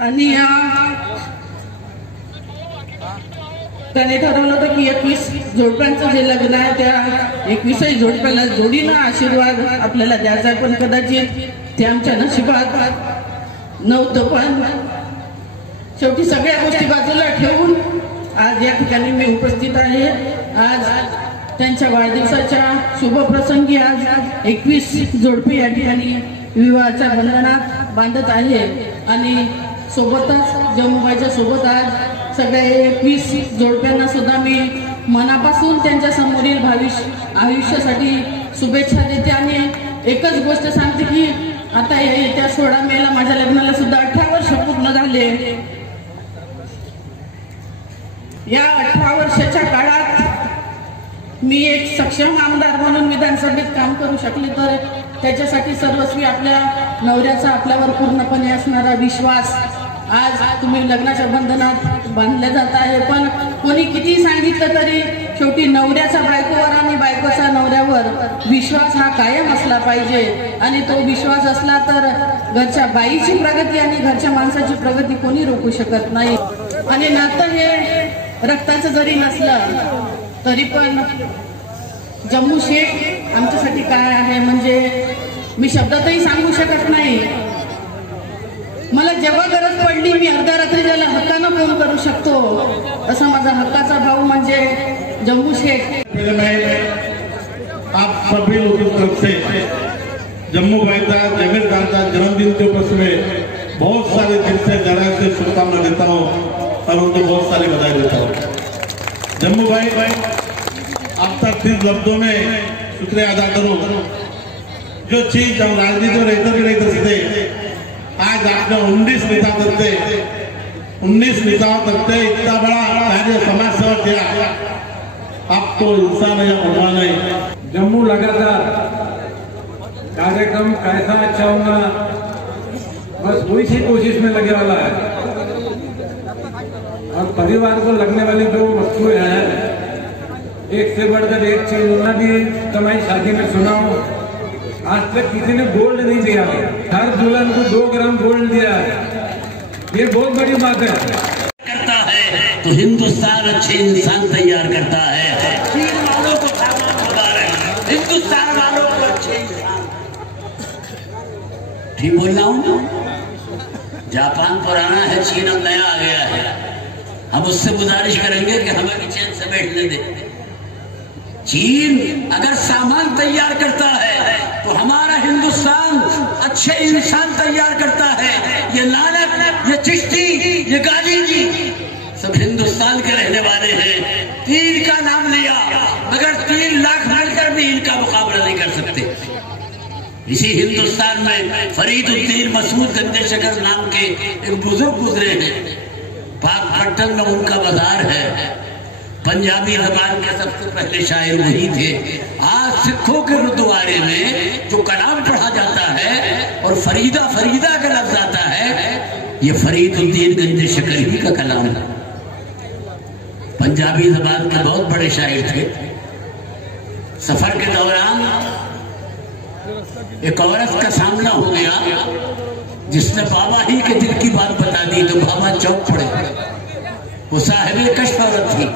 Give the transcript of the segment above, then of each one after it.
आणि त्याने ठरवलं होतं की 21 जोडप्यांचं जे लग्न आहे त्या 21 जोडप्याला जोडीनं आशीर्वाद आपल्याला द्यायचा, पण कदाचित ते आमच्या नशिबात नव्हतं. पण शेवटी सगळ्या गोष्टी बाजूला ठेवून आज या ठिकाणी मी उपस्थित आहे. आज त्यांच्या वाढदिवसाच्या शुभप्रसंगी आज 21 जोडपे या ठिकाणी विवाहाच्या बंधनात बांधत आहे आणि सोबतच जम्मूबाईच्या सोबत आज सगळ्या 21 जोडप्यांना सुद्धा मी मनापासून त्यांच्या समोरील आयुष्यासाठी शुभेच्छा देते आणि एकच गोष्ट सांगते की आता येत्या 16 मेला माझ्या लग्नाला सुद्धा 18 वर्ष पूर्ण झाले. या 18 वर्षाच्या काळात मी एक सक्षम आमदार म्हणून विधानसभेत काम करू शकले, तर त्याच्यासाठी सर्वस्वी आपल्या नवऱ्याचा आपल्यावर पूर्णपणे असणारा विश्वास आज तुम्ही लग्नाच्या बंधनात बांधल्या जात आहे. पण कोणी किती सांगितलं तरी शेवटी नवऱ्याचा बायकोवर आणि बायकोचा नवऱ्यावर विश्वास हा कायम असला पाहिजे आणि तो विश्वास असला तर घरच्या बाईची प्रगती आणि घरच्या माणसाची प्रगती कोणी रोखू शकत नाही. आणि नातं हे रक्ताचं जरी नसलं तरी पण जम्मू शेख आमच्यासाठी काय आहे म्हणजे मी शब्दातही सांगू शकत नाही. मला जेव्हा गरज पडली मी अर्ध्या रात्री त्याला हक्कानं फोन करू शकतो असा माझा हक्काचा भाऊ म्हणजे जम्मू शेख. आप सभी लोगों की तरफ से जम्मू भाई का जमीर खान का जन्मदिन के उपलक्ष्य में बहुत सारे दिल से जरा से शुभकामनाएं देता हूँ और उनको बहुत सारी बधाई देता हूँ. जम्मू भाई आप तक 30 लफ्जों में शुक्रिया अदा करूँ. जो चीज हम राजनीति में रहकर भी नहीं कर सकते आज आपने 19 नेता करते 19 नेताओं करते इतना बड़ा कार्य समाज सेवा किया. आपको इंसान या भगवान नहीं. जम्मू लगातार कार्यक्रम कैसा अच्छा होगा बस वही सी कोशिश में लगे वाला है और परिवार को लगने वाली जो वस्तुएं हैं एक से बढ़कर एक चीज होना भी तुम्हारी शादी में सुना हूं. आज तक किसी ने गोल्ड नहीं दिया. हर दुल्हन को 2 ग्राम गोल्ड दिया है. ये बहुत बड़ी बात है. करता है तो हिंदुस्तान अच्छे इंसान तैयार करता है. चीन वालों को हिंदुस्तान वालों को अच्छे इंसान. ठीक बोल रहा हूं. जापान पुराना है, चीन अब नया आ गया है. हम उससे गुजारिश करेंगे कि हमें भी चैन से बैठने दे. चीन अगर सामान तैयार करता है तो हमारा हिंदुस्तान अच्छे इंसान तैयार करता है. ये नानक, ये चिश्ती, ये गांधी जी सब हिंदुस्तान के रहने वाले हैं. 3 का नाम लिया मगर 3 लाख मिलकर भी इनका मुकाबला नहीं कर सकते. इसी हिंदुस्तान में फरीदुद्दीन मसूद गंजेशकर नाम के एक बुजुर्ग गुजरे हैं. पाकपट्टन में उनका बाजार है. पंजाबी जबान के सबसे पहले शायर वही थे. आज सिखों के गुरुद्वारे में जो कलाम पढ़ा जाता है और फरीदा फरीदा का लफ्ज आता है ये फरीदुद्दीन गंजेशकर ही का कलाम है. पंजाबी जबान के बहुत बड़े शायर थे. सफर के दौरान एक औरत का सामना हो गया जिसने बाबा ही के दिल की बात बता दी तो बाबा चौंक पड़े. वो साहिब कश्फ औरत थी.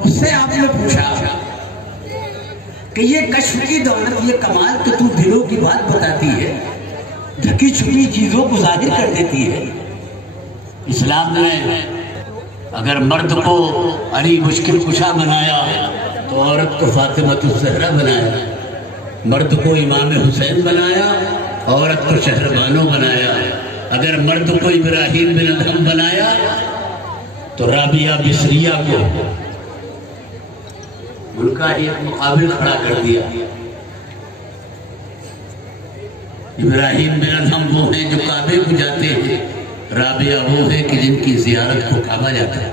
उससे आपने पूछा कि ये कश्फ की दौलत, ये कमाल कि तू दिलों की बात बताती है, ढकी छुपी चीजों को जाहिर कर देती है. इस्लाम ने अगर मर्द को अली मुश्किल कुशा बनाया तो औरत को फातिमतुज़ ज़हरा बनाया. मर्द को इमाम हुसैन बनाया, औरत को शहरबानो बनाया. अगर मर्द को इब्राहिम बिन अदहम बनाया तो राबिया बिसरिया को उनका एक मुकाबिल खड़ा कर दिया. इब्राहिम बिन अदहम वो हैं जो काबे को जाते हैं. राबिया वो है कि जिनकी जियारत को काबा जाता है.